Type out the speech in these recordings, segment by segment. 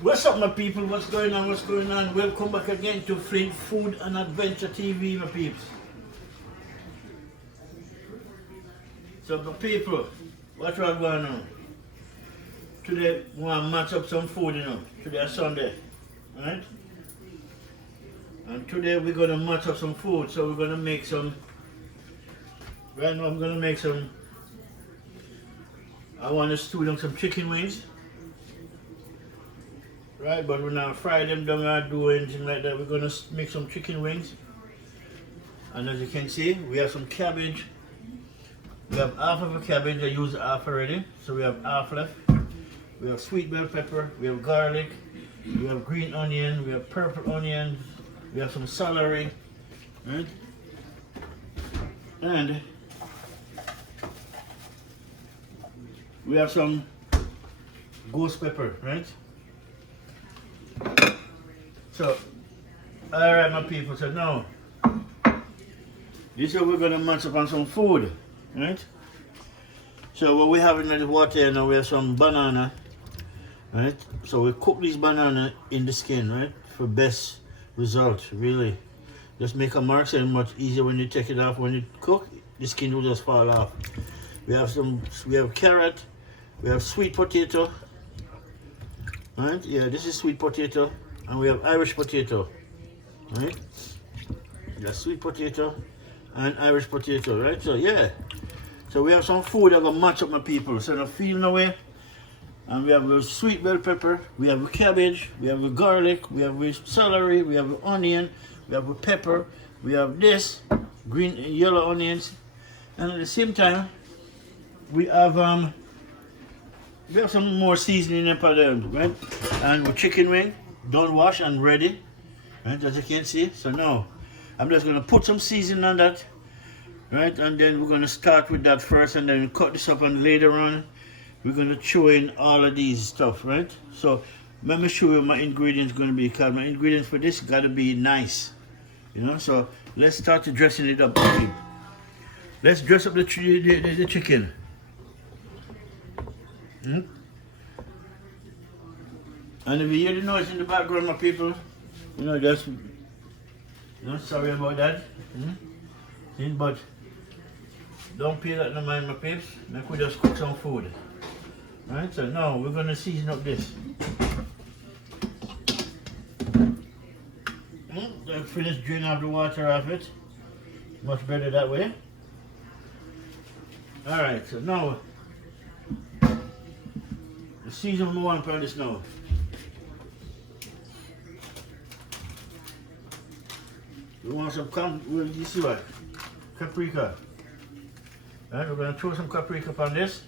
What's up, my people? What's going on? What's going on? Welcome back again to Flint Food and Adventure TV, my peeps. So, my people, what's going on? Today, we want to match up some food, Today is Sunday, right? And today, we're going to match up some food. So, we're going to make some. Right now, I'm going to make some. I want to stew down some chicken wings. Right, but we're not fry them down or do anything like that. We're gonna make some chicken wings. And as you can see, we have some cabbage. We have half of a cabbage, I used half already. So we have half left. We have sweet bell pepper, we have garlic, we have green onion, we have purple onions, we have some celery, right? And we have some ghost pepper, right? So, alright my people, so now, this is what we're going to match up on some food, right? So what we have in the water here now, we have some banana, right? So we cook this banana in the skin, right? For best result, really. Just make a mark, so it's much easier when you take it off. When you cook, the skin will just fall off. We have carrot, we have sweet potato, right? Yeah, this is sweet potato. And we have Irish potato, right? That's sweet potato and Irish potato, right? So yeah, so we have some food that will match up my people. So not feeling away. And we have the sweet bell pepper, we have the cabbage, we have the garlic, we have the celery, we have the onion, we have the pepper, we have this green yellow onions, and at the same time we have some more seasoning in there, right? And with chicken wing. Done wash and ready, right, as you can see. So now I'm just going to put some seasoning on that, right, and then we're going to start with that first, and then cut this up, and later on we're going to throw in all of these stuff, right? So let me show you my ingredients going to be, because my ingredients for this got to be nice, so let's start to dressing it up. Let's dress up the chicken. And if you hear the noise in the background, my people, just, sorry about that. But don't pay that no mind, my peeps. I could just cook some food. Right, so now we're going to season up this. Then finish draining off the water off it. Much better that way. Alright, so now, the season we want for this now. We want some, you see what? Paprika. Right, we're going to throw some paprika on this.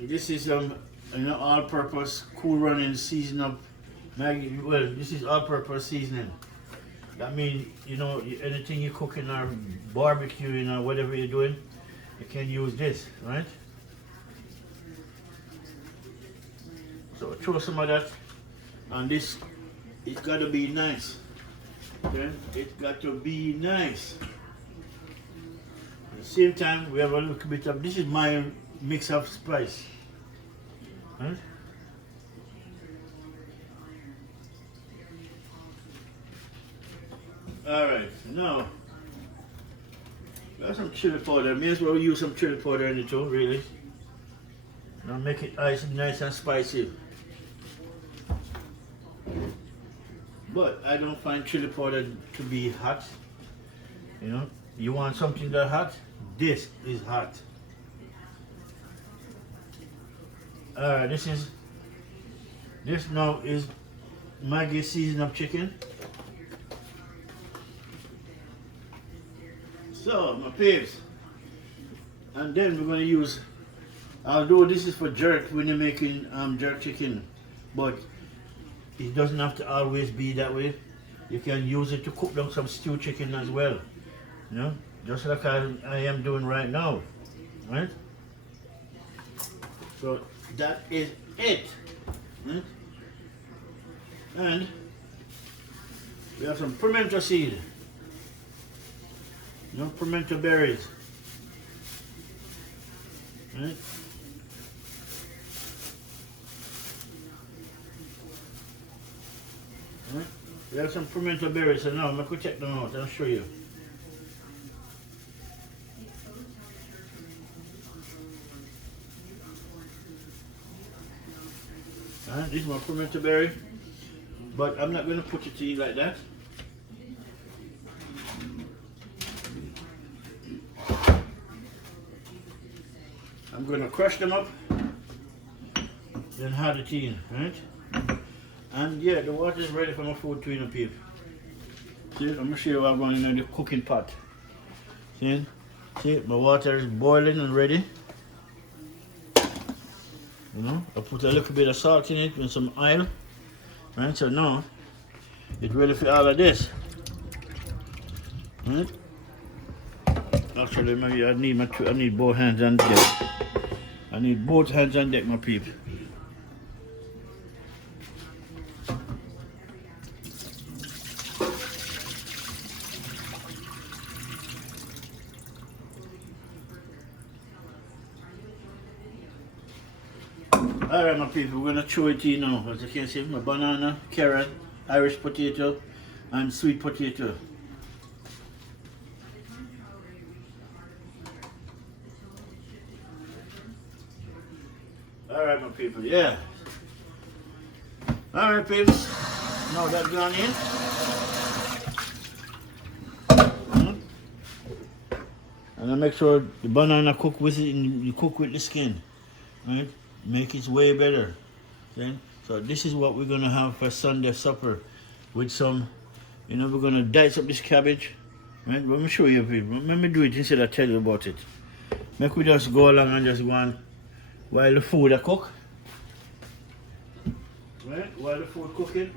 This is all-purpose, cool running season up Maggie. Well, this is all-purpose seasoning. That means, anything you're cooking or barbecuing or whatever you're doing, you can use this, right? So throw some of that. And this, it's got to be nice. Okay? It's got to be nice. At the same time, we have a little bit of, this is my mix of spice. Right? Alright, now, we have some chili powder. May as well use some chili powder in it too, really. Now make it nice and spicy. But I don't find chili powder to be hot. You want something that hot? This is hot. Alright, this now is Maggie season of chicken. So my peeps, and then we're going to use, although this is for jerk when you're making jerk chicken, but it doesn't have to always be that way. You can use it to cook down some stewed chicken as well. Just like I am doing right now. Right? So that is it. Right? And we have some pimento seed. Pimento berries. Right? We have some pimento berries, so now I'm going to check them out and show you. This is my pimento berry, but I'm not going to put it in like that. I'm going to crush them up, then add it in, right? And yeah, the water is ready for my food to in a peep. See, I'm going to show you what I'm going in the cooking pot. See, my water is boiling and ready. You know, I put a little bit of salt in it and some oil, right? So now it's ready for all of this, right? Actually, maybe I need both hands on deck. I need both hands on deck, my peeps. Alright, my people, we're gonna throw it in now. As you can see, my banana, carrot, Irish potato, and sweet potato. Alright, my people, yeah. Alright, peeps. Now that's gone in. And I make sure the banana cook with it and you cook with the skin. Right? Make it way better. Okay? So this is what we're gonna have for Sunday supper with some, you know, we're gonna dice up this cabbage. Right? Let me show you people. Let me do it instead of tell you about it. Make we just go along and just go on while the food are cook. Right? While the food cooking.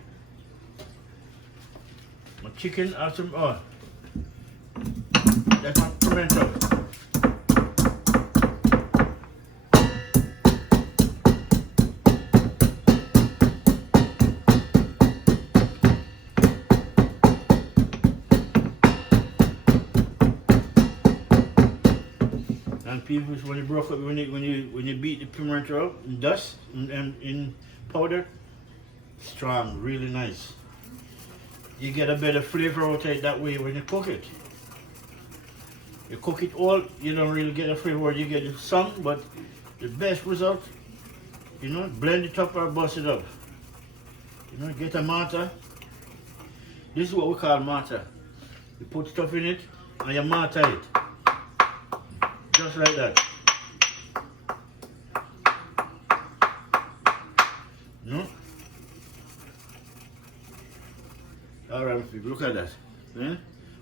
My chicken has some that's my pimento. And people, when you broke up, when you beat the pimento up in dust and in powder, strong, really nice. You get a better flavor out of it that way when you cook it. You cook it all, you don't really get a flavor, you get some, but the best result, you know, blend it up or bust it up. You know, get a mortar. This is what we call mortar. You put stuff in it and you mortar it. Just like that. No? Alright, people, look at that. Yeah?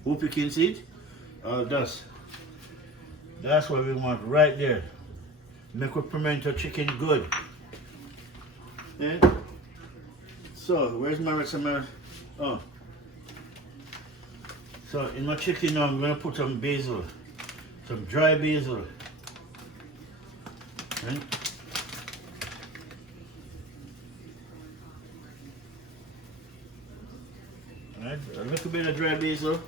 Hope you can see it. That's what we want right there. Make with pimento chicken good. Yeah? So, where's my rest of my... Oh. So, in my chicken now, I'm going to put some basil. Some dry basil. Right? Right? A little bit of dry basil.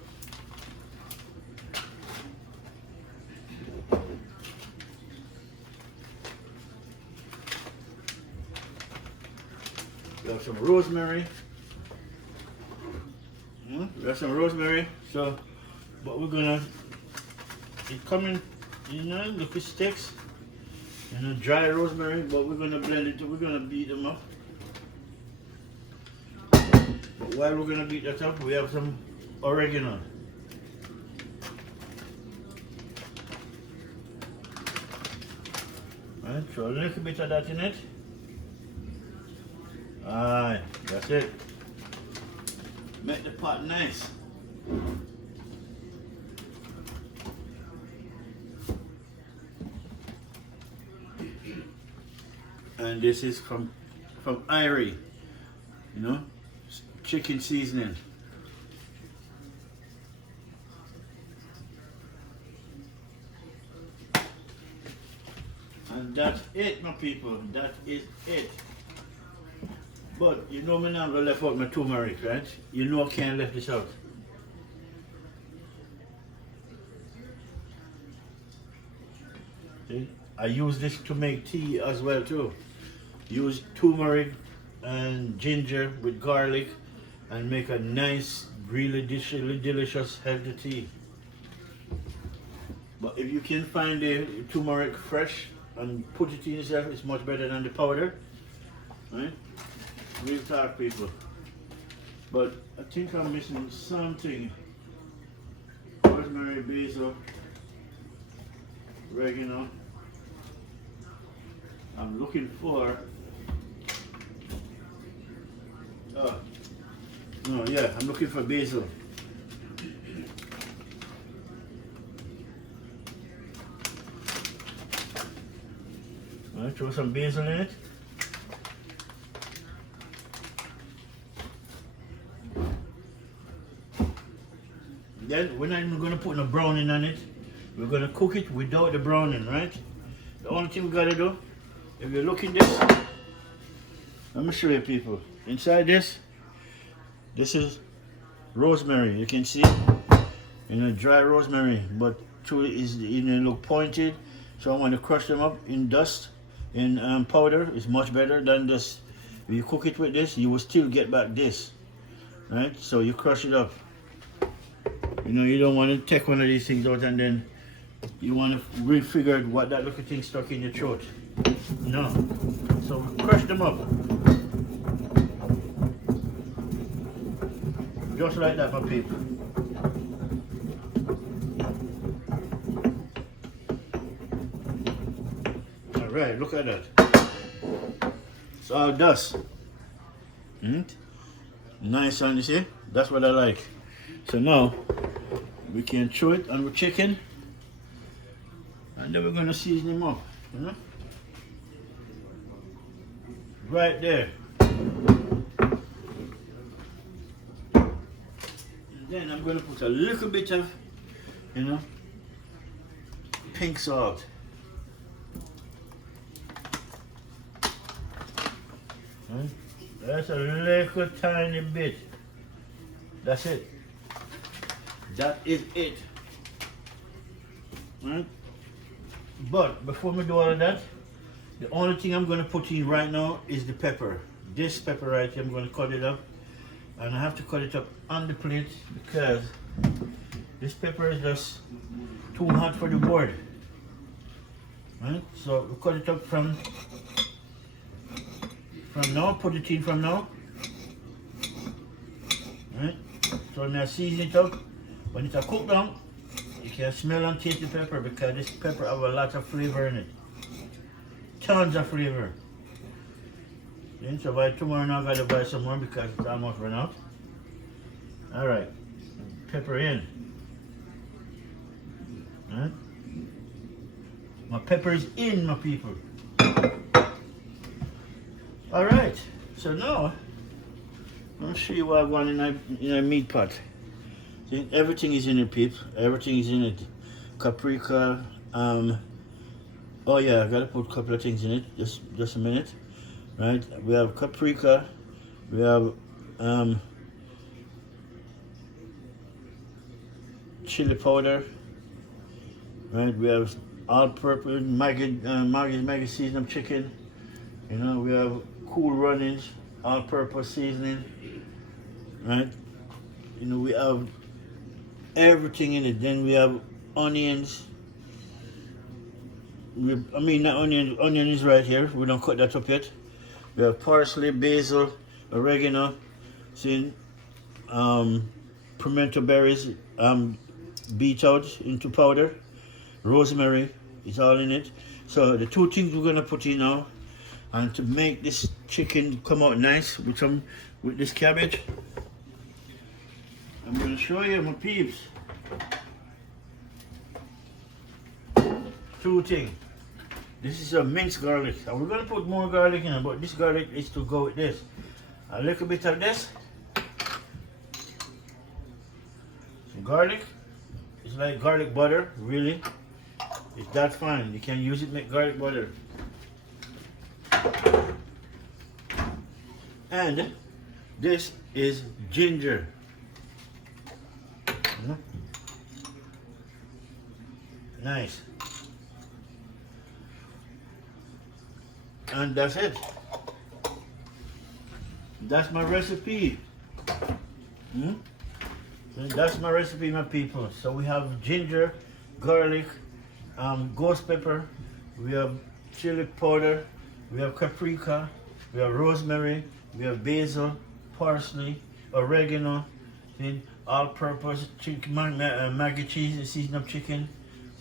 We have some rosemary. We have some rosemary. So, what we're gonna, it coming, you know, little sticks, you know, dry rosemary. But we're gonna blend it. We're gonna beat them up. But while we're gonna beat that up, we have some oregano. Right, so a little bit of that in it. Alright, that's it. Make the pot nice. And this is from Irie, you know, chicken seasoning. And that's it, my people. That is it. But you know me not gonna left out my turmeric, right? You know I can't left this out. See? I use this to make tea as well too. Use turmeric and ginger with garlic and make a nice, really delicious, healthy tea. But if you can find the turmeric fresh and put it in yourself, it's much better than the powder. Right? Real talk, people. But I think I'm missing something. Rosemary, basil, oregano. I'm looking for. Oh, no, yeah, I'm looking for basil. I'll throw some basil in it. Then we're not even going to put no browning on it. We're going to cook it without the browning, right? The only thing we got to do, if you look at this, let me show you people. Inside this is rosemary. You can see, dry rosemary, but truly is look pointed. So I want to crush them up in dust, in powder. It's much better than this. If you cook it with this, you will still get back this, right? So you crush it up. You don't want to take one of these things out and then you want to refigure what that little thing stuck in your throat. No. So crush them up. Just like that, my people. Alright, look at that. It's all dust. Nice, and you see? That's what I like. So now we can throw it on the chicken, and then we're going to season him up. Right there. And then I'm going to put a little bit of, pink salt. That's a little tiny bit. That's it. That is it. Right? But before we do all of that, the only thing I'm going to put in right now is the pepper. This pepper right here, I'm going to cut it up. And I have to cut it up on the plate because this pepper is just too hot for the board. Right? So we cut it up from now, put it in from now. Right? So now season it up. When it's cooked down, you can smell and taste the pepper because this pepper have a lot of flavor in it. Tons of flavor. Then so by tomorrow now I gotta buy some more because it's almost run out. Alright. Pepper in. Right? My pepper is in, my people. Alright. So now I'll show you what I want in a meat pot. See, everything is in it, peeps. Everything is in it. Paprika. Oh yeah, I gotta put a couple of things in it. Just a minute. Right? We have paprika. We have chili powder. Right? We have all-purpose Maggie seasoned chicken. We have Cool Runnings, all-purpose seasoning. Right? We have everything in it. Then we have onions. Not onion. Onion is right here. We don't cut that up yet. We have parsley, basil, oregano, pimento berries, beat out into powder, rosemary. It's all in it. So the two things we're gonna put in now, and to make this chicken come out nice with this cabbage, I'm going to show you, my peeps. Two things. This is a minced garlic. And we're going to put more garlic in it, but this garlic is to go with this. A little bit of this. Some garlic. It's like garlic butter, really. It's that fine. You can use it to make garlic butter. And this is ginger. Nice. And that's it. That's my recipe. Hmm? So that's my recipe, my people. So we have ginger, garlic, ghost pepper, we have chili powder, we have paprika, we have rosemary, we have basil, parsley, oregano, then all-purpose chicken, Maggie cheese, season of chicken.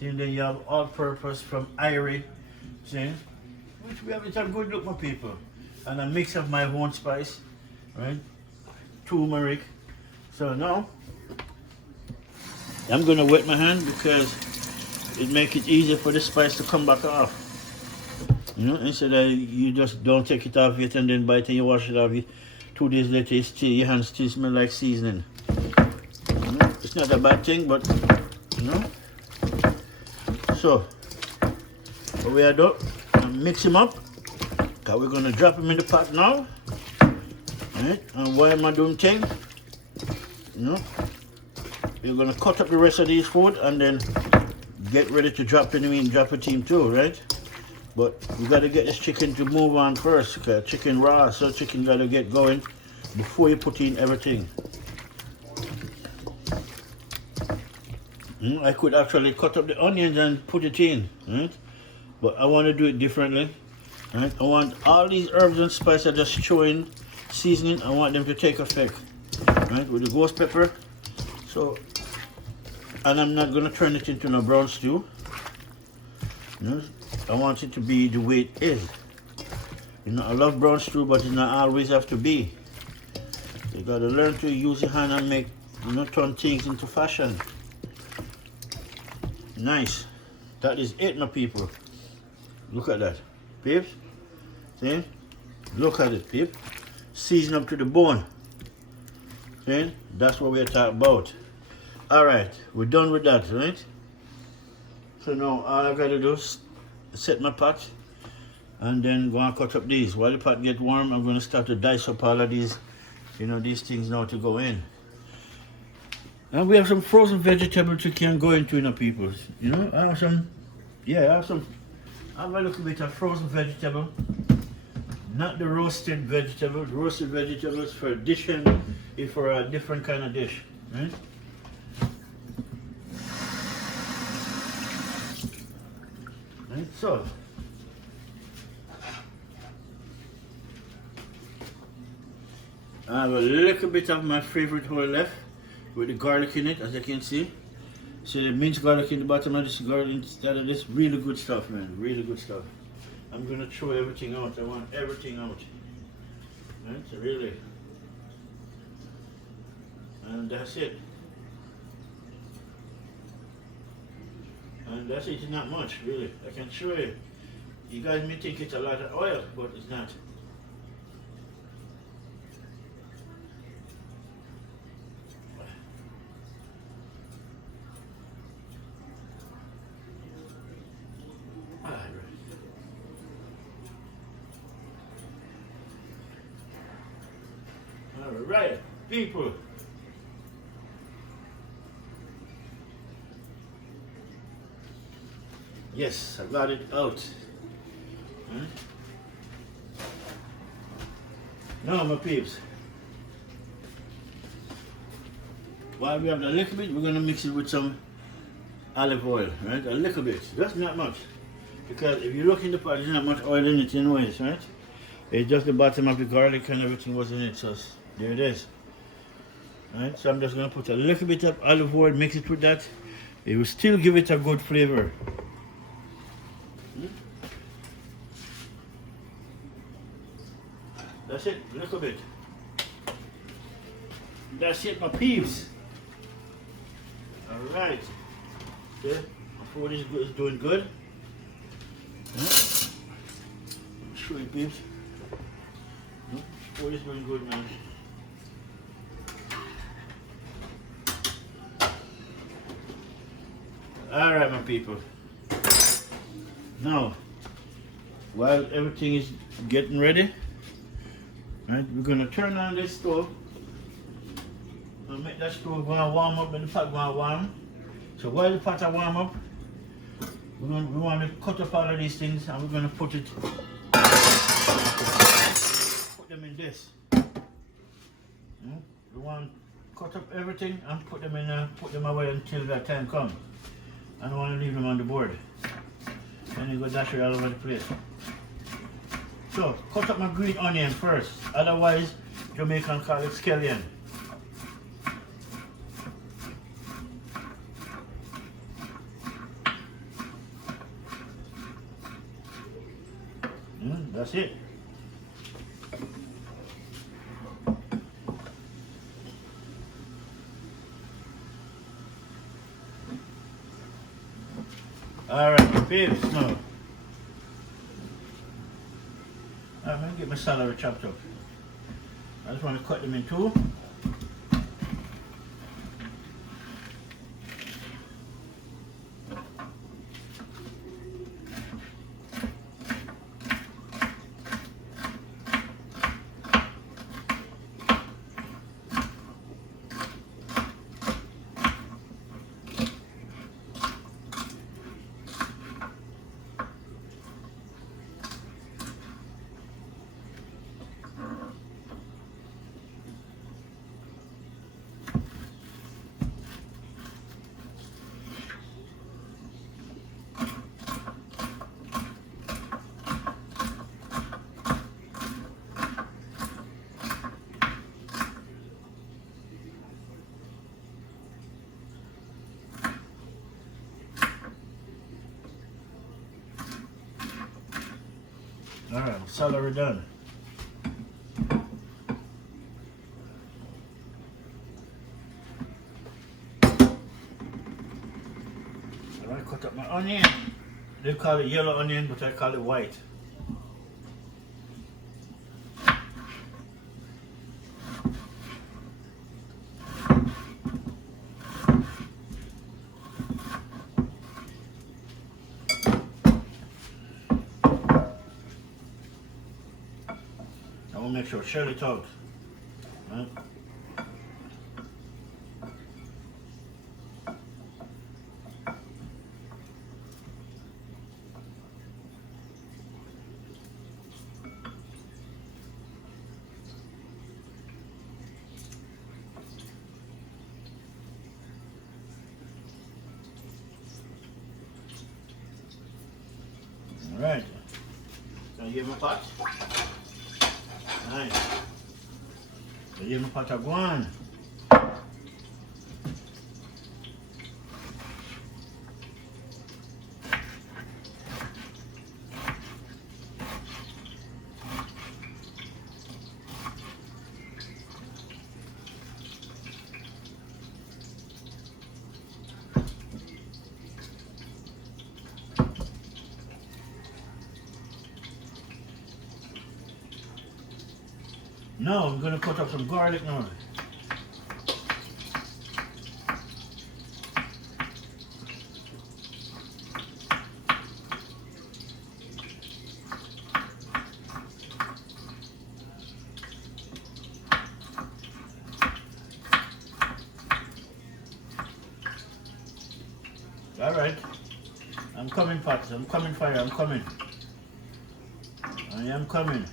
Then you have all-purpose from Irie, see, which we have. It's a good look, my people, and a mix of my own spice, right? Turmeric. So now I'm gonna wet my hand because it makes it easier for the spice to come back off. You know, instead of you just don't take it off yet and then by the time you wash it off, 2 days later your hands still smell like seasoning. You know, it's not a bad thing, but you know. So what we are doing, mix him up. Cause we're gonna drop him in the pot now. Right? And why am I doing thing? You know, we're gonna cut up the rest of these food and then get ready to drop it in too, right? But we gotta get this chicken to move on first, because chicken raw, so chicken gotta get going before you put in everything. I could actually cut up the onions and put it in, right? But I want to do it differently, right? I want all these herbs and spices just showing seasoning. I want them to take effect, right? With the ghost pepper. So, and I'm not gonna turn it into a brown stew. You know, I want it to be the way it is. You know, I love brown stew, but it's not always have to be. You gotta learn to use your hand and make, you know, turn things into fashion. Nice. That is it, my people. Look at that, peeps. See? Look at it, peep. Season up to the bone. See? That's what we're talking about. All right, we're done with that, right? So now all I gotta do is set my pot and then go and cut up these. While the pot get warm, I'm gonna start to dice up all of these, you know, these things now to go in. And we have some frozen vegetables you can go into, you know, people. You know, I have a little bit of frozen vegetable. Not the roasted vegetables. Roasted vegetables for a dish and for a different kind of dish, right? Right, so I have a little bit of my favorite oil left with the garlic in it, as you can see. So the minced garlic in the bottom of this garlic instead of this. Really good stuff, man. Really good stuff. I'm gonna throw everything out. I want everything out. Right? So really. And that's it. And that's it. It's not much, really. I can show you. You guys may think it's a lot of oil, but it's not. Alright, people. Yes, I got it out. Now, my peeps, while we have a little bit, we're going to mix it with some olive oil, right? A little bit, just not much. Because if you look in the pot, there's not much oil in it anyways, right? It's just the bottom of the garlic and everything was in it, so there it is. Right, so I'm just going to put a little bit of olive oil, mix it with that. It will still give it a good flavor. That's it, a little bit. That's it, my peeps. Alright. Okay, my food is good, it's doing good. Show you, peeps. Food is doing good, man. Alright, my people. Now, while everything is getting ready, right, we're going to turn on this stove and make that stove go and warm up and the pot go and warm. So while the pot are warm up, we want to cut up all of these things and we're going to put them in this. We want cut up everything and put them away until that time comes. I don't want to leave them on the board. Then you go dash it all over the place. So, cut up my green onion first. Otherwise, Jamaican call it scallion. That's it. Alright, babes, now. I'm going to get my celery chopped up. I just want to cut them in two. Alright, celery done. Alright, cut up my onion. They call it yellow onion, but I call it white. Make sure shell it out. Right? All right. Can I give him a pot? Nice. So give me pot of one. Now I'm going to cut up some garlic now. Alright, I'm coming, Pots. I'm coming, fire. I'm coming. I am coming.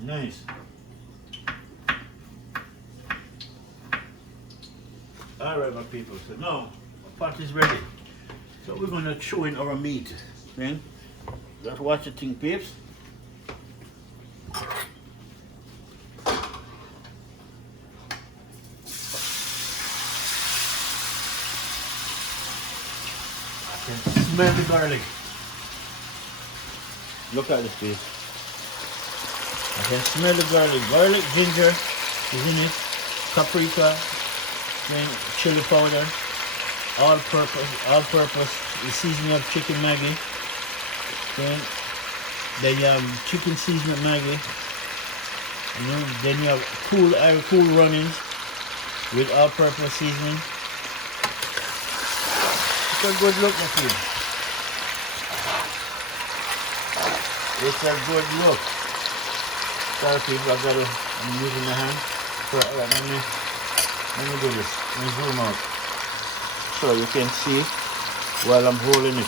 Nice. Alright, my people, so now our pot is ready. So we're going to throw in our meat. Then, just watch the thing, peeps. I can smell the garlic. Look at this, peeps. I can smell the garlic. Garlic, ginger is in it, paprika, then chili powder, all-purpose, the seasoning of chicken Maggie. Then you have chicken seasoning Maggie. Then you have cool runnings with all-purpose seasoning. It's a good look, my friend. It's a good look. Sorry people, I'm using my hand. So alright, let me do this. Let me zoom out. So you can see while I'm holding it.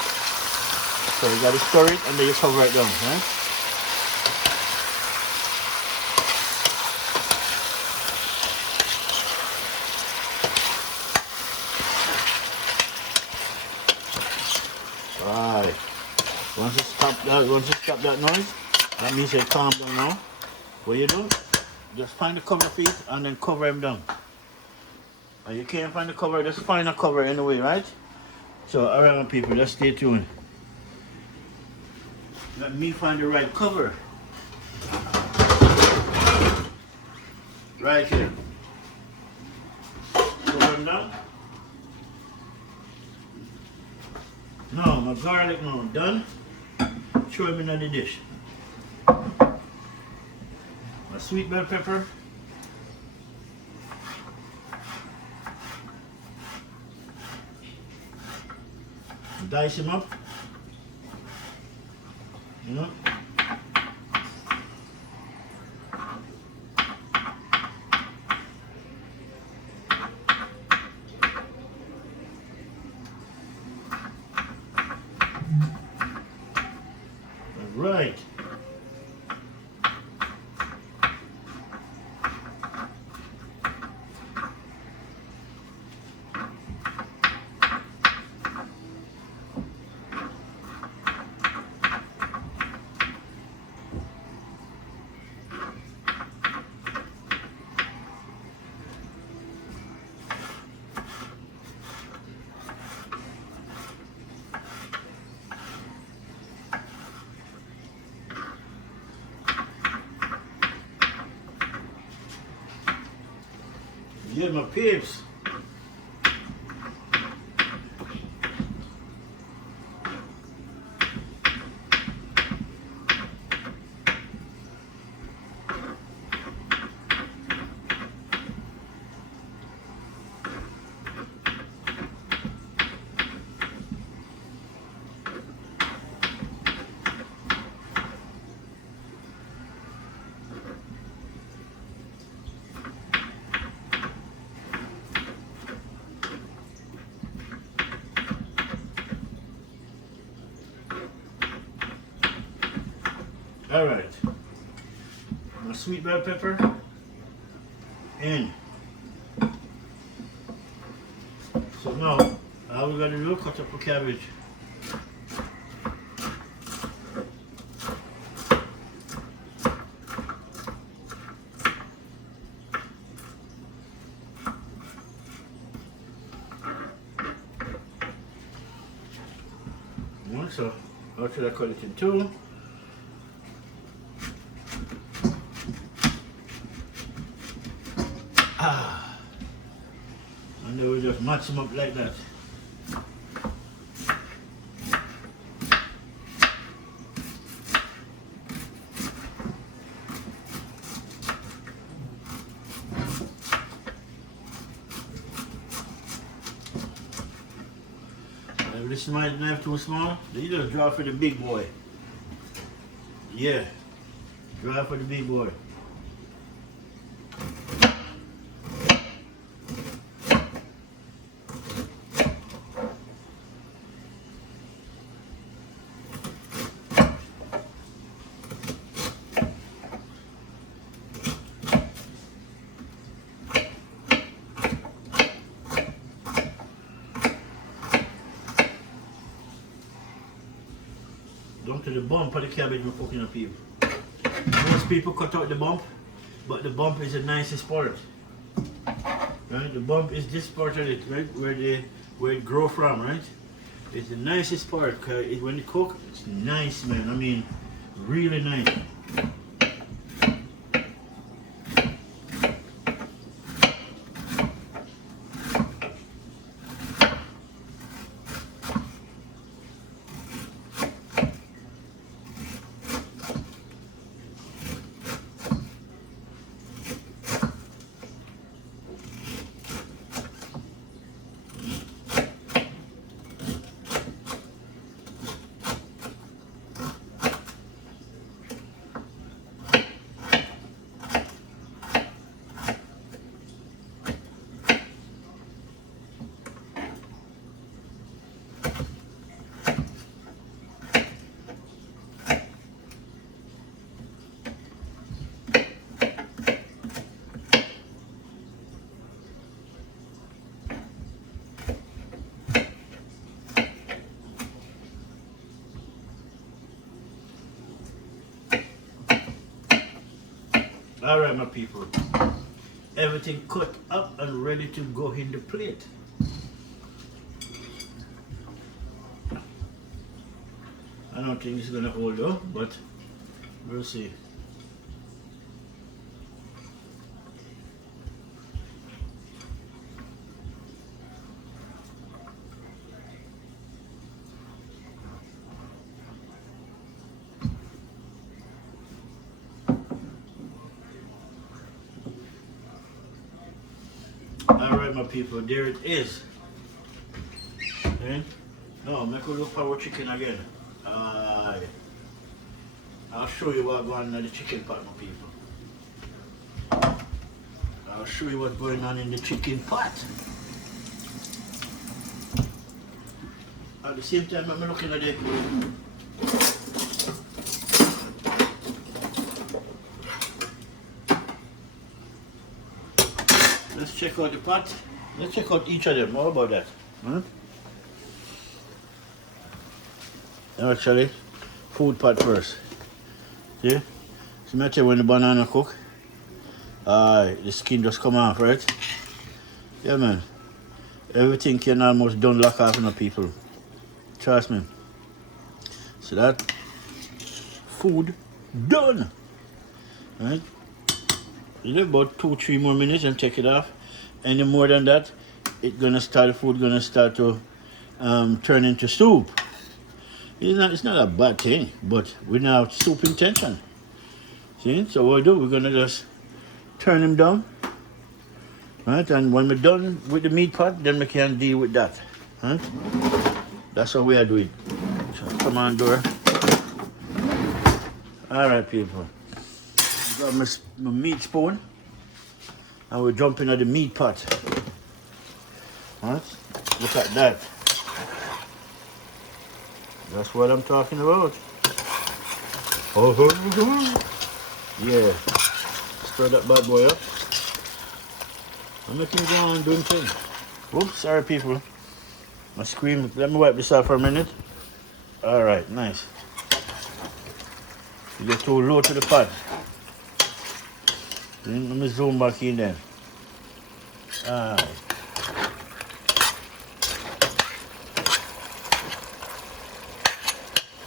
So you gotta stir it and then you cover it down, right? Right. Once you stop that noise, that means they calm down now. What you do? Just find the cover for it and then cover him down. And you can't find the cover, just find a cover anyway, right? So alright people, just stay tuned. Let me find the right cover. Right here. Cover him down. No, my garlic now done. Throw him in the dish. My sweet bell pepper. Dice him up. You know. Right. Yeah, my pigs. All right, my sweet bell pepper in. So now, all we gotta do, cut up the cabbage. So, how should I cut it in two? And then we just match them up like that. If this knife too small, you just draw for the big boy. Yeah, draw for the big boy. Down to the bump of the cabbage we're cooking up here. Most people cut out the bump, but the bump is the nicest part. Right? The bump is this part of it, right? Where it grow from, right? It's the nicest part, cause when you cook, it's nice, man. I mean, really nice. Alright, my people. Everything cut up and ready to go in the plate. I don't think it's gonna hold though, but we'll see. Alright, my people, there it is. Okay? Now, make a look for our chicken again. I'll show you what's going on in the chicken pot, my people. I'll show you what's going on in the chicken pot. At the same time, I'm looking at it. Let's check out the pot. Let's check out each of them. How about that? Huh? Actually, food pot first. See? So matter when the banana cook, the skin just come off, right? Yeah, man. Everything can almost done lock off, people. Trust me. So that food done. Right? Leave about 2-3 more minutes and take it off. Any more than that, the food gonna start to turn into soup. It's not a bad thing, but we now have soup intention. See? So what we do, we're gonna just turn them down. Right? And when we're done with the meat pot, then we can deal with that. Right? That's how we are doing. So come on, door. Alright, people. Got my meat spoon. And we're jumping at the meat pot. Right? Look at that. That's what I'm talking about. Yeah. Stir that bad boy up. I'm making go on doing things. Oops, sorry people. My screen, let me wipe this off for a minute. Alright, nice. You get too low to the pot. Let me zoom back in there. Alright.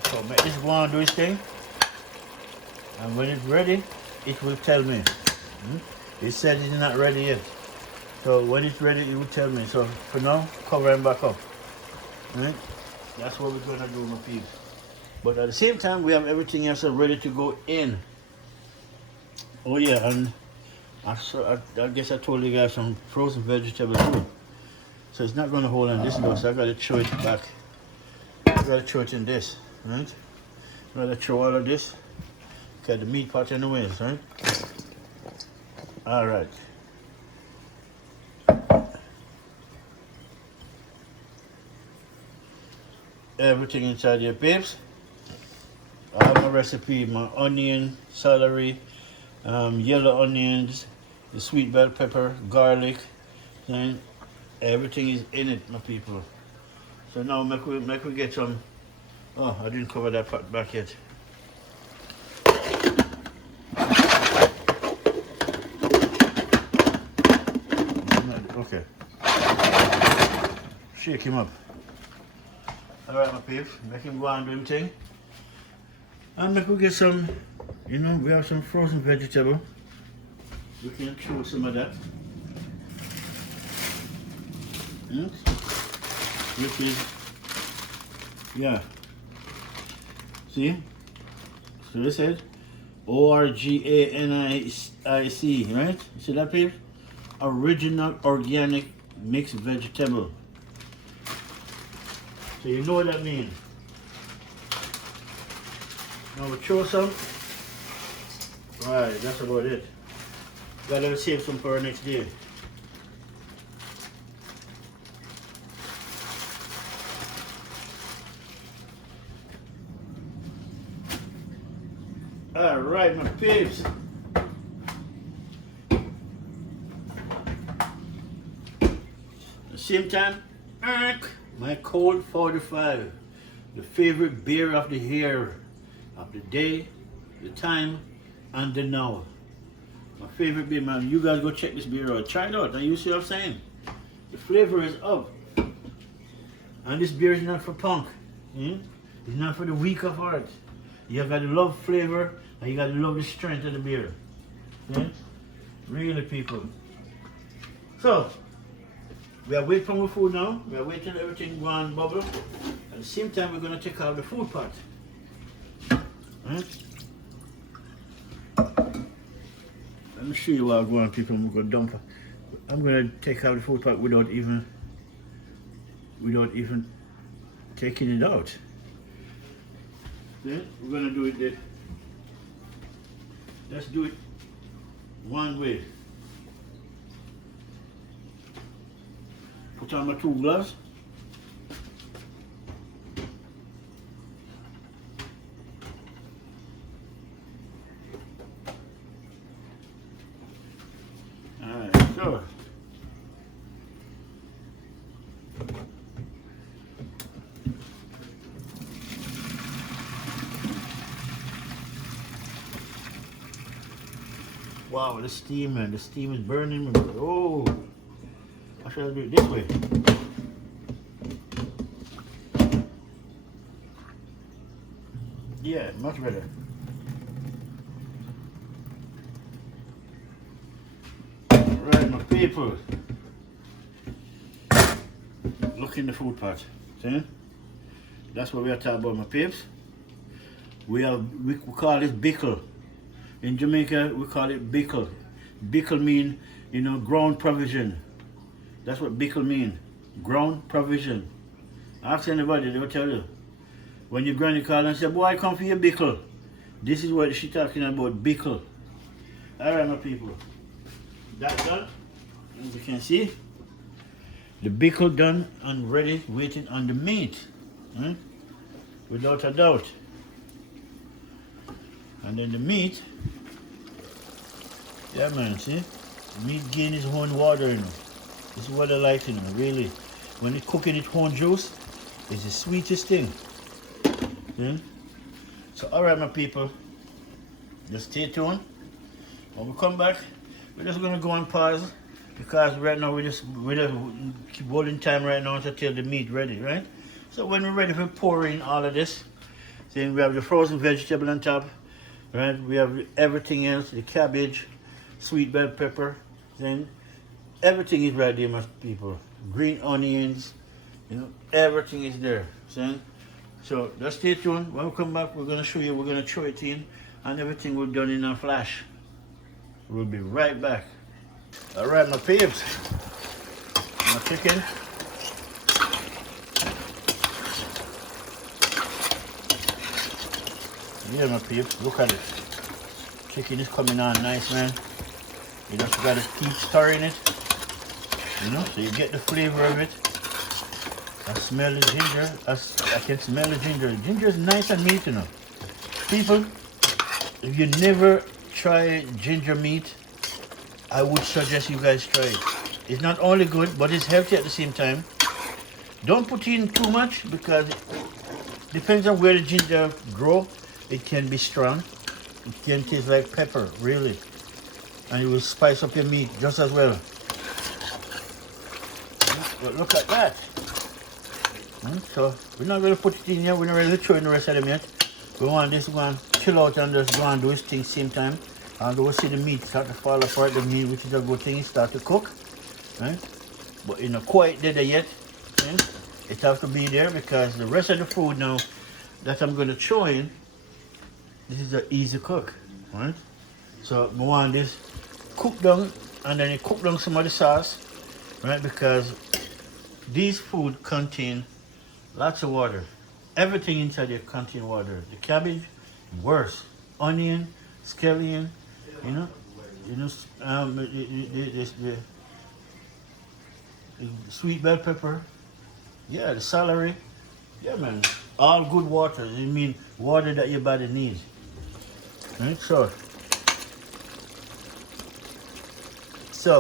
So make this one do its thing. And when it's ready, it will tell me. It said it's not ready yet. So when it's ready, it will tell me. So for now, cover them back up. Right? That's what we're gonna do, my peeps. But at the same time, we have everything else ready to go in. Oh yeah, and I guess I told you guys some frozen vegetables too. So it's not gonna hold on this though, so I gotta throw it back. I gotta throw it in this, right? I gotta throw all of this. Okay, the meat pot anyways, right? Alright. Everything inside your babes. I have my recipe, my onion, celery, yellow onions, the sweet bell pepper, garlic, and everything is in it, my people. So now make we get some. Oh, I didn't cover that part back yet. Okay. Shake him up. Alright, my peeps, make him go and do him thing. And make we get some, we have some frozen vegetable. We can throw some of that. Which is, yeah. See? So this is ORGANIC, right? You see that, peeps? Original organic mixed vegetable. So you know what that means. Now we throw some. Right, that's about it. Gotta save some for our next day. Alright, my peeps. At the same time, my Colt 45, the favorite beer of the year, of the day, the time, and the now. My favorite beer, man. You guys go check this beer out. Try it out and you see what I'm saying. The flavor is up. And this beer is not for punk. It's not for the weak of heart. You got to love flavor and you got to love the strength of the beer. Really, people. So, we are waiting for our food now. We are waiting till everything go and bubble. At the same time, we're going to take out the food pot. Let me show you what I'm going, people. I'm going to dump. I'm going to take out the food pot without even taking it out. Then we're going to do it there. Let's do it one way. Put on my 2 gloves. Alright, so wow, the steam, man, the steam is burning me. Oh, I should do it this way. Yeah, much better. Right, my people. Look in the food pot. See? That's what we are talking about, my peeps. We call this bickle. In Jamaica, we call it bickle. Bickle mean, ground provision. That's what bickle mean. Ground provision. Ask anybody, they will tell you. When your granny call and say, boy, come for your bickle. This is what she talking about, bickle. Alright, my people. That's done. As you can see, the bickle done and ready, waiting on the meat. Without a doubt. And then the meat, yeah, man, see? Meat gain its own water, This is what I like, really. When it cooking its own juice, it's the sweetest thing. So, alright, my people, just stay tuned. When we come back, we're just gonna go on pause because right now we just keep holding time right now until the meat ready, right? So when we're ready for pouring all of this, then we have the frozen vegetable on top, right? We have everything else, the cabbage, sweet bell pepper, then everything is right there, my people. Green onions, everything is there. See? So just stay tuned. When we come back, we're gonna show you, we're gonna throw it in, and everything will be done in a flash. We'll be right back. All right, my peeps. My chicken. Yeah, my peeps, look at it. Chicken is coming on nice, man. You just gotta keep stirring it, so you get the flavor of it. I smell the ginger. I can smell the ginger. Ginger is nice and meat, People, if you never try ginger meat, I would suggest you guys try it. It's not only good, but it's healthy at the same time. Don't put in too much because it depends on where the ginger grow. It can be strong. It can taste like pepper, really. And it will spice up your meat just as well. But look at that. So we're not going to put it in here. We're not ready to throw in the rest of them yet. We want this one chill out and just go and do its thing same time. And we'll see the meat start to fall apart. The meat, which is a good thing, start to cook. Right? But it's not quite there yet. Right? It has to be there because the rest of the food now that I'm going to throw in, this is an easy cook. Right? So we want this cook down and then you cook down some of the sauce. Right? Because these food contain lots of water. Everything inside here contains water. The cabbage, worse. Onion, scallion, the sweet bell pepper, yeah, the celery, yeah, man. All good water. I mean, water that your body needs. Right? So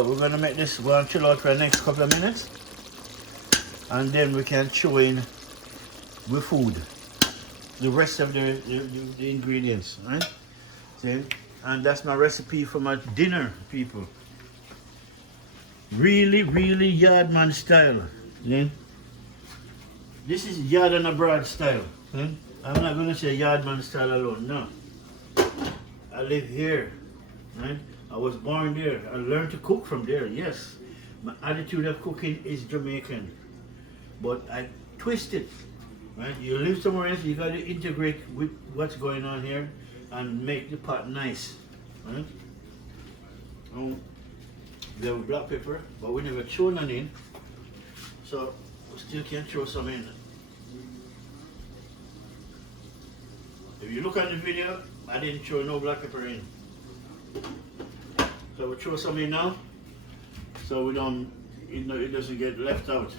we're gonna make this go and chill out for the next couple of minutes, and then we can throw in with food the rest of the ingredients, right? See? And that's my recipe for my dinner, people. Really, really yardman style. See? This is yard and abroad style. See? I'm not going to say yardman style alone, no. I live here, right? I was born there. I learned to cook from there, yes. My attitude of cooking is Jamaican, but I twist it, right? You live somewhere else, you got to integrate with what's going on here and make the pot nice, right? We have black pepper, but we never throw none in, so we still can throw some in. If you look at the video, I didn't throw no black pepper in. So we throw some in now, so we don't, it doesn't get left out.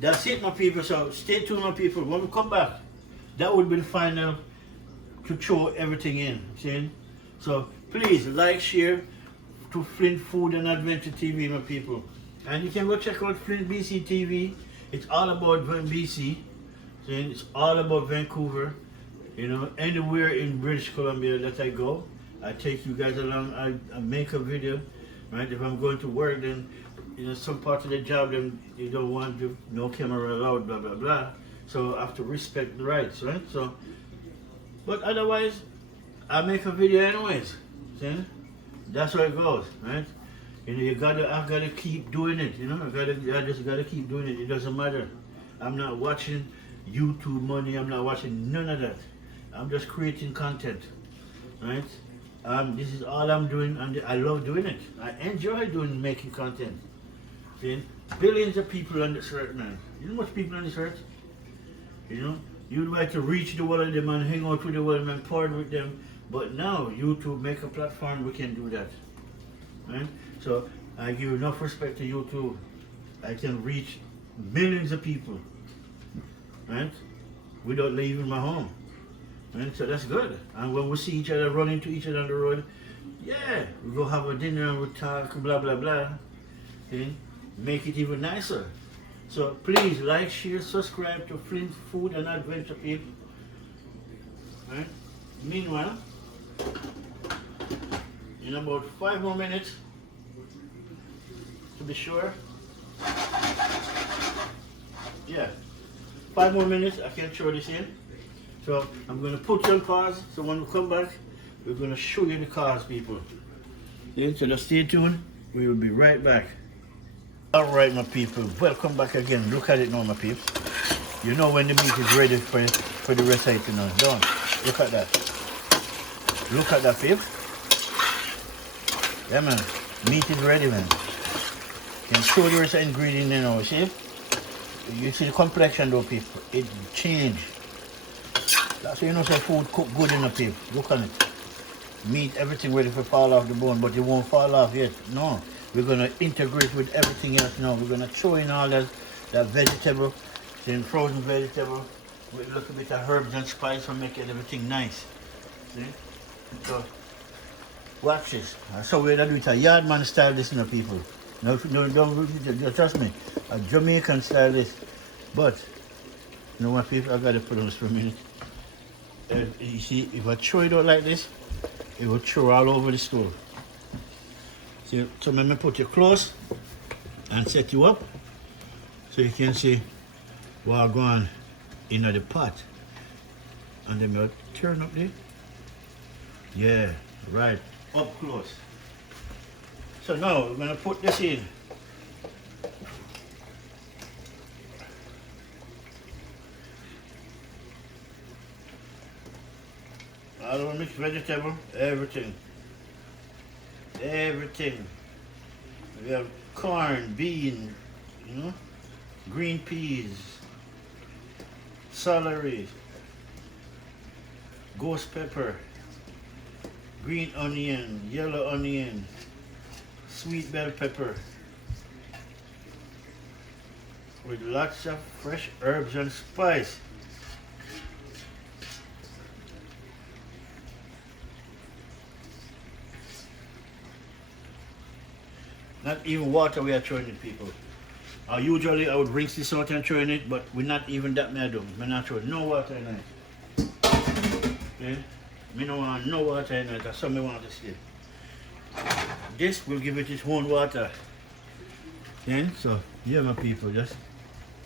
That's it, my people. So stay tuned, my people. When we come back, that would be the final to throw everything in. See? So please like, share to Flint Food and Adventure TV, my people. And you can go check out Flint BC TV. It's all about BC. It's all about Vancouver. You know, anywhere in British Columbia that I go, I take you guys along. I make a video, right? If I'm going to work, then you know some part of the job, then you don't want to, no camera allowed, blah blah blah. So I have to respect the rights, right? So, but otherwise, I make a video anyways. See? That's how it goes, right? You know, I've gotta keep doing it. You know, I just gotta keep doing it. It doesn't matter. I'm not watching YouTube money. I'm not watching none of that. I'm just creating content, right? This is all I'm doing, and I love doing it. I enjoy making content. See? Billions of people on this earth, man. You know how much people on this earth? You know, you'd like to reach the world of them and hang out with the world and part with them, but now YouTube make a platform we can do that, right? So I give enough respect to YouTube. I can reach millions of people, right? Without leaving my home. Right? So that's good. And when we see each other, run into each other on the road, yeah, we go have a dinner and we talk, blah, blah, blah. Okay? Make it even nicer. So please like, share, subscribe to Flint Food and Adventure, people. Right? Meanwhile, in about 5 more minutes, to be sure, yeah, 5 more minutes, I can throw this in. So I'm going to put you on pause, so when we come back, we're going to show you the cars, people. Yeah, so just stay tuned, we will be right back. Alright, my people, welcome back again. Look at it now, my peeps. You know when the meat is ready for the recipe now. Don't. Look at that. Look at that, peeps. Yeah, man. Meat is ready, man. You can show the rest of the ingredient now, see? You see the complexion though, people. It changed. That's why you know say food cook good in the people. Look on it. Meat, everything ready for fall off the bone, but it won't fall off yet. No. We're going to integrate with everything else now. We're going to throw in all that vegetable, then frozen vegetable, with a little bit of herbs and spice to make everything nice. See? So, watch this. So we're going to do it a yardman style this, you know, people. No, don't trust me. A Jamaican style this. But, you know what, people, I got to put on this for a minute. You see, if I throw it out like this, it will throw all over the stove. So let me put you close and set you up so you can see what I'm going in the pot. And then we'll turn up there. Yeah, right, up close. So now we're going to put this in. All our mixed vegetable, everything. Everything. We have corn, bean, you know, green peas, celery, ghost pepper, green onion, yellow onion, sweet bell pepper, with lots of fresh herbs and spice. Not even water we are throwing it, people. Usually I would rinse this out and throw in it, but we're not even that mad. We're not throwing no water in it. Okay? Me no want no water in it, that's something I want to see. This will give it its own water. Then, so, yeah, my people, just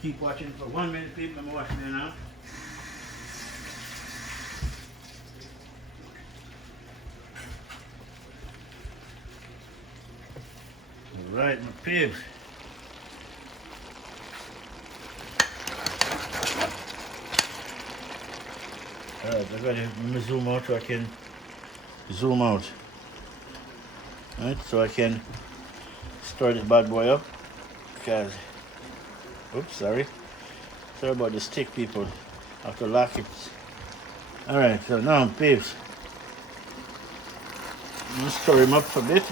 keep watching for 1 minute, people. I'm watching it now. Alright, my peeps. Alright, I gotta let me zoom out so I can zoom out. Alright, so I can stir this bad boy up. Because, oops, sorry about the stick, people. I have to lock it. Alright, so now peeps, I'm gonna stir him up a bit.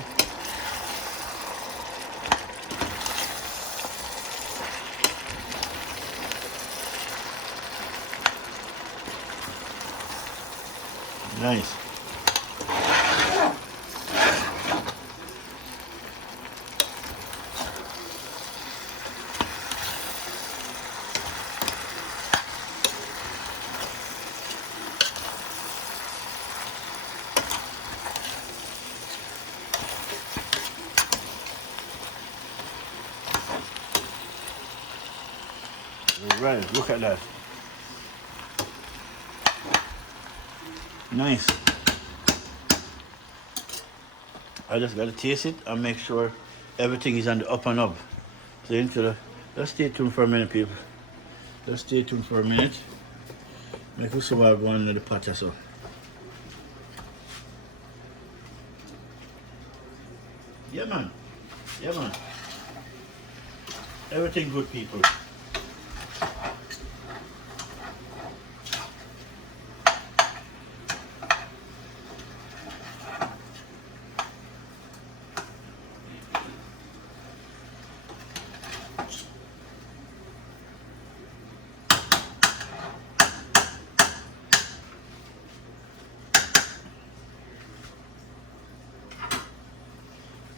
Nice. Right, look at that. Nice. I just gotta taste it and make sure everything is on the up and up. So let's stay tuned for a minute, people. Let's stay tuned for a minute. Make us see what going in the pot or so. Yeah, man. Yeah, man. Everything good, people.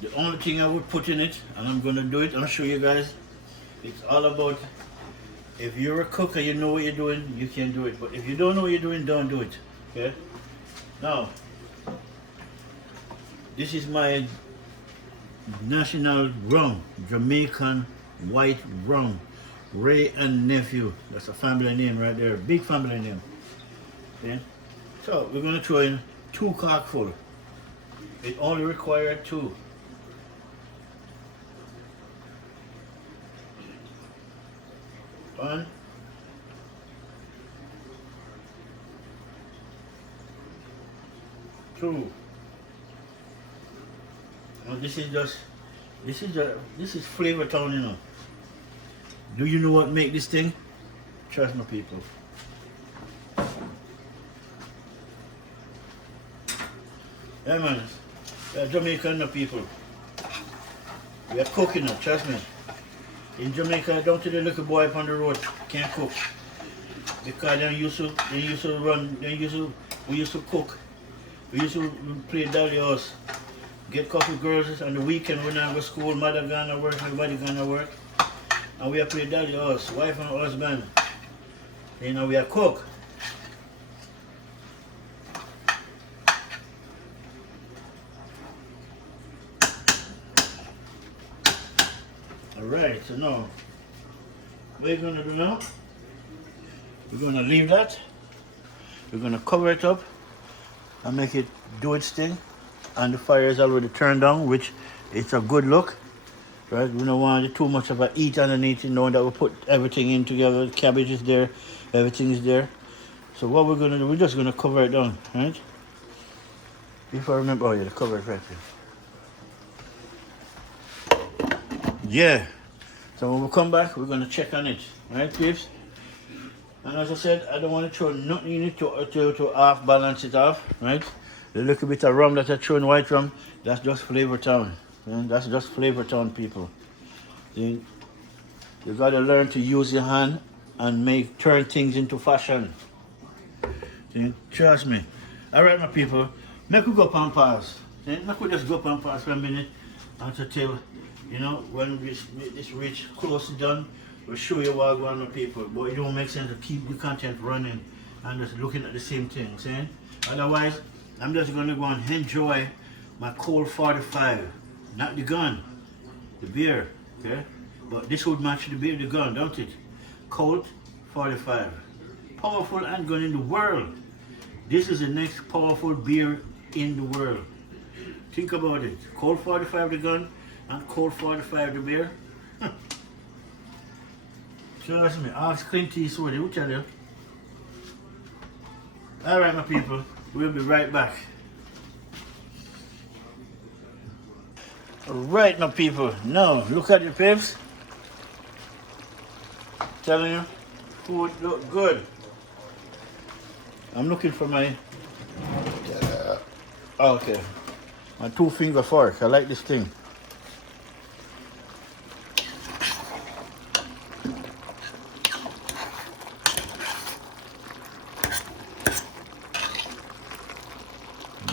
The only thing I would put in it, and I'm going to do it, I'll show you guys, it's all about, if you're a cook and you know what you're doing, you can do it. But if you don't know what you're doing, don't do it. Okay? Now, this is my national rum, Jamaican white rum. Ray and nephew. That's a family name right there. Big family name. Okay? So, we're going to throw in 2 corkfuls. It only requires 2. One, 2. Now this is Flavor Town, you know. Do you know what make this thing? Trust me, people. Yeah, man. We are Jamaican people. We are cooking now, trust me. In Jamaica, don't tell the little boy up on the road can't cook. Because we used to cook. We used to play dolly house. Get couple girls on the weekend when I go to school, mother gone to work, everybody gone to work. And we are play dolly house, wife and husband. You know, we are cook. Alright, so now, what we're going to do now, we're going to leave that, we're going to cover it up and make it do its thing, and the fire is already turned down, which it's a good look, right? We don't want too much of a heat underneath, knowing that we put everything in together, the cabbage is there, everything is there. So what we're going to do, we're just going to cover it down, right? If I remember, oh yeah, the cover is right here. Yeah, so when we come back, we're going to check on it, right, peeps? And as I said, I don't want to throw nothing in it to half balance it off, right? The little bit of rum that I throw in white rum, that's just Flavor Town. Right? That's just Flavor Town, people. You got to learn to use your hand and turn things into fashion. Trust me. All right, my people, make we go up and pass. Make we just go up and pass for a minute and to tell. You know, when this reach close to done, we'll show you what going on, people. But it don't make sense to keep the content running and just looking at the same thing, see? Otherwise, I'm just gonna go and enjoy my Colt 45, not the gun, the beer, okay? But this would match the beer, the gun, don't it? Colt 45, powerful handgun in the world. This is the next powerful beer in the world. Think about it. Colt 45 the gun and Colt 45 the beer. Trust me, ask Clint Eastwood, he will tell you. Alright my people, we'll be right back. Alright my people, now look at your pips. Telling you, food look good. I'm looking for my, okay, my 2-finger fork. I like this thing.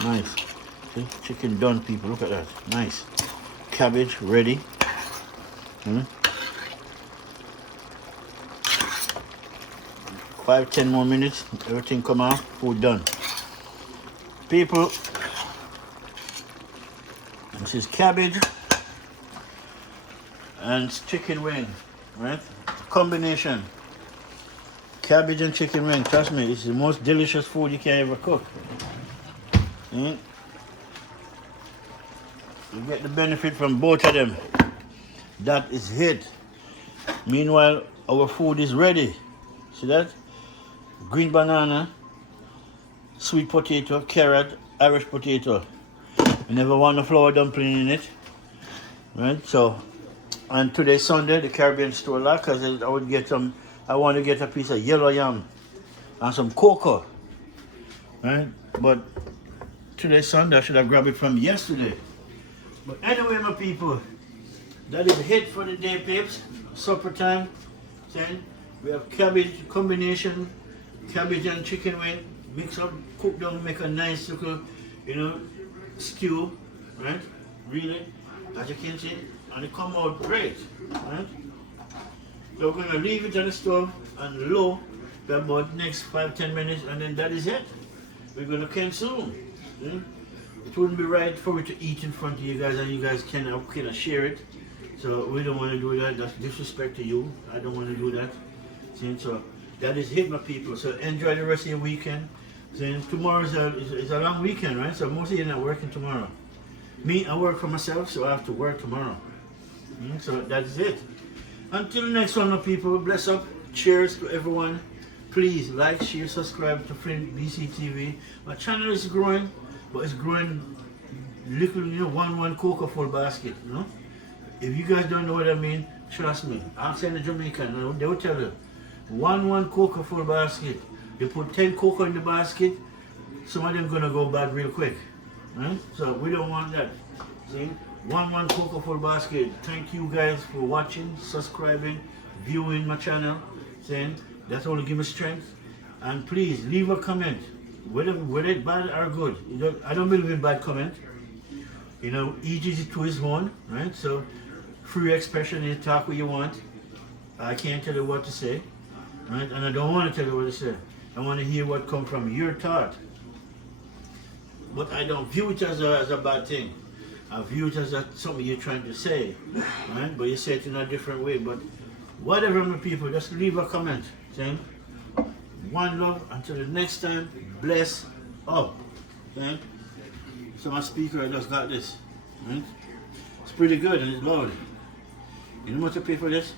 Nice. See? Chicken done, people. Look at that. Nice. Cabbage ready. 5-10 more minutes. Everything come out. Food done. People, this is cabbage and chicken wing. Right? Combination. Cabbage and chicken wing. Trust me, it's the most delicious food you can ever cook. You get the benefit from both of them. That is it. Meanwhile, our food is ready. See that? Green banana, sweet potato, carrot, Irish potato. You never want a flour dumpling in it. Right? So, and today Sunday, the Caribbean store locked because I want to get a piece of yellow yam and some cocoa. Right? But today Sunday, I should have grabbed it from yesterday. But anyway, my people, that is it for the day, peeps. Supper time. Then we have cabbage combination, cabbage and chicken wing, mix up, cook down, make a nice little, stew, right? Really, as you can see, and it come out great, right? So we're gonna leave it on the stove and low for about next 5-10 minutes, and then that is it. We're gonna consume. It wouldn't be right for me to eat in front of you guys and you guys cannot share it. So we don't want to do that. That's disrespect to you. I don't want to do that. See? So that is it, my people. So enjoy the rest of your weekend. Then tomorrow is a long weekend, right? So most of you are not working tomorrow. Me, I work for myself, so I have to work tomorrow. So that is it. Until the next one, my people. Bless up. Cheers to everyone. Please like, share, subscribe to Flint BCTV. My channel is growing. But it's growing little, one cocoa full basket, If you guys don't know what I mean, trust me. Ask any Jamaican, they will tell you. One cocoa full basket. You put 10 cocoa in the basket, some of them gonna go bad real quick. Right? So we don't want that. See? One cocoa full basket. Thank you guys for watching, subscribing, viewing my channel. Saying that's only give me strength. And please leave a comment. Whether it's bad or good. I don't believe in bad comment. Each is to his own, right? So free expression is talk what you want. I can't tell you what to say, right? And I don't want to tell you what to say. I want to hear what comes from your thought. But I don't view it as a bad thing. I view it as something you're trying to say, right? But you say it in a different way. But whatever, my people, just leave a comment saying, one love until the next time. Bless up. Okay? So my speaker, I just got this. Right? It's pretty good and it's loud. You know what to pay for this?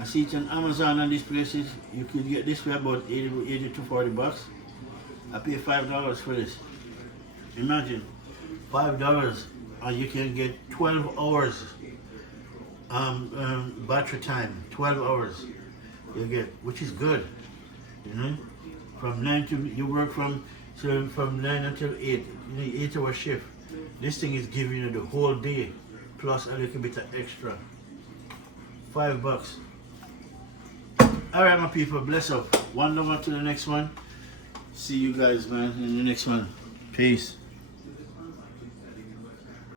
I see it on Amazon and these places. You could get this for about 80 to 40 bucks. I pay $5 for this. Imagine $5 and you can get 12 hours battery time. 12 hours you get, which is good. From 9 to, you work from 9 until 8, 8-hour shift. This thing is giving you the whole day, plus a little bit of extra. $5. Alright, my people, bless up. One love to the next one. See you guys, man, in the next one. Peace.